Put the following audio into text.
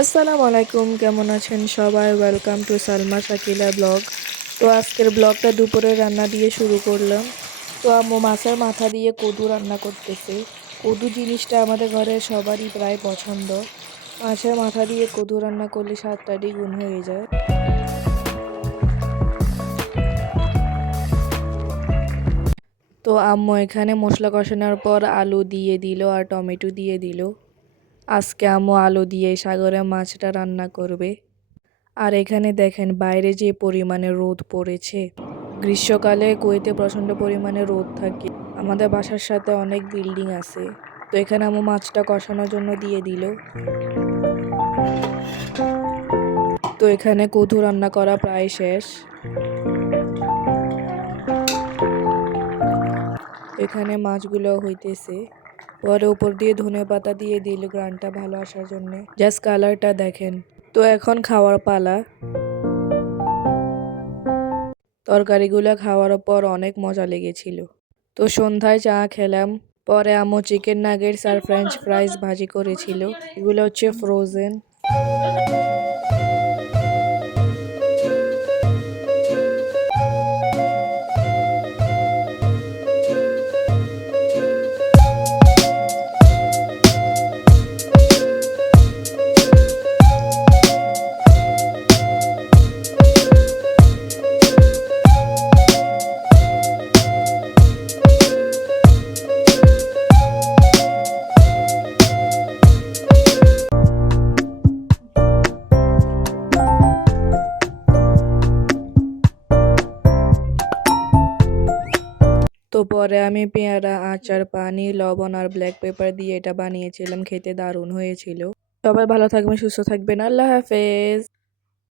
আসসালামু আলাইকুম, কেমন আছেন সবাই? Welcome to Salma Shakila blog. তো আজকের ব্লগটা দুপুরে রান্না দিয়ে শুরু করলাম। তো আম্মু মাছের মাথা দিয়ে কদু রান্না করতেছে। কদু জিনিসটা আমাদের ঘরে সবারই প্রায় পছন্দ। মাছের মাথা দিয়ে কদু রান্না করলে স্বাদটা দ্বিগুণ হয়ে যায়। তো আম্মু এখানে মশলা কষানোর পর আলু দিয়ে দিল আর টমেটো দিয়ে দিল। আজকে আম্মু আলু দিয়ে সাগরের মাছটা রান্না করবে। আর এখানে দেখেন বাইরে যে পরিমাণে রোদ পড়েছে। গ্রীষ্মকালে কুয়েতে প্রচণ্ড পরিমাণে রোদ থাকে। আমাদের বাসার সাথে অনেক বিল্ডিং আছে। তো এখানে আম্মু মাছটা কষানোর জন্য দিয়ে দিল। তো এখানে কদু রান্না করা প্রায় শেষ। এখানে মাছগুলো হইতেছে। পরে উপর দিয়ে ধনেপাতা দিয়ে দিল গ্রানটা ভালো আসার জন্য। জাস্ট কালারটা দেখেন। তো এখন খাওয়ার পালা। তরকারিগুলো খাওয়ার পর অনেক মজা লেগেছিল। তো সন্ধ্যায় চা খেলাম। পরে আম্মু চিকেন নাগেটস আর ফ্রেঞ্চ ফ্রাইজ ভাজি করেছিল। এগুলো হচ্ছে ফ্রোজেন। তো পরে আমি পেয়ারা, আচার, পানি, লবণ আর ব্ল্যাক পেপার দিয়ে এটা বানিয়েছিলাম। খেতে দারুণ হয়েছিল। সবাই ভালো থাকবেন, সুস্থ থাকবেন। আল্লাহ হাফেজ।